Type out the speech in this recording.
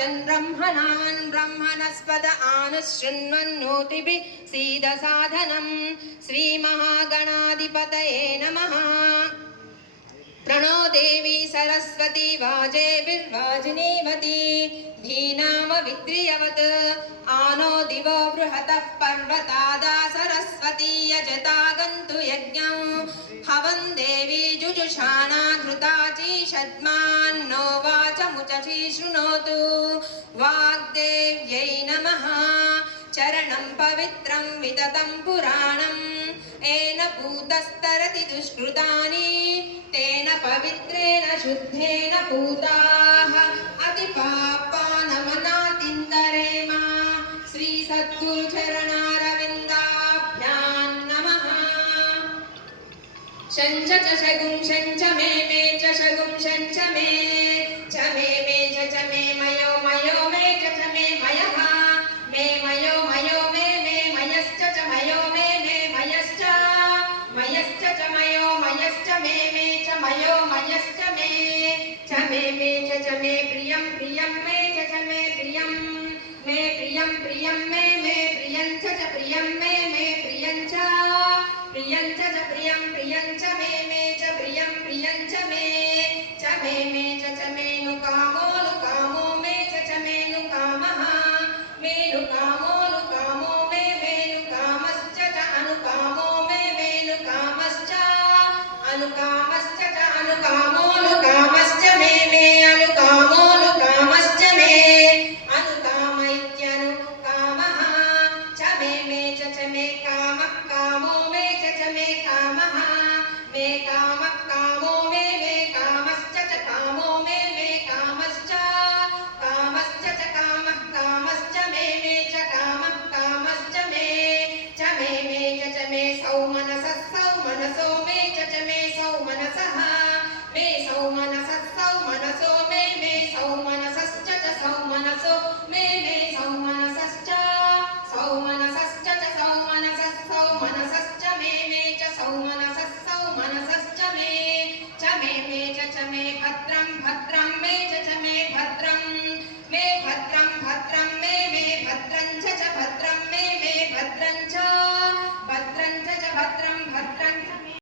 ब्रह्मणान् ब्रह्मणस्पद आनुशृण्वन्नोतिभिः सीदसाधनम् श्रीमहागणाधिपतये नमः। प्रणो देवी सरस्वती वाजेभिर्वाजिनीवती धीनामविद्रियवत् आनो दिवो बृहतः पर्वतादा सरस्वती यजतागन्तु यज्ञं हवन् देवी जुजुषाणा घृताचीषद्मान्नो वाचमुचची शृणोतु वाग्देव्यै नमः। चरणं पवित्रं विततं पुराणम् येन पूतस्तरति दुष्कृतानि तेन पवित्रेण शुद्धेन पूताः अतिपापानमनातिन्दरेम। श्री सद्गुरुचरणारविन्दाभ्यां नमः। शञ्च च शगुं शञ्च मे च शगुं शञ्च मे च मे च मे मयो मयो मे च मे मयः मे मयो मयो मे मयश्च च मयो मे मयश्च मयश्च च मयो मयश्च मे च मयो मयश्च मे च मे प्रियं प्रियं मे च मे प्रियं प्रियं प्रियं मे प्रियं च प्रियं मे प्रियं च प्रियं च प्रियं प्रियं च मे च प्रियं प्रियं च मे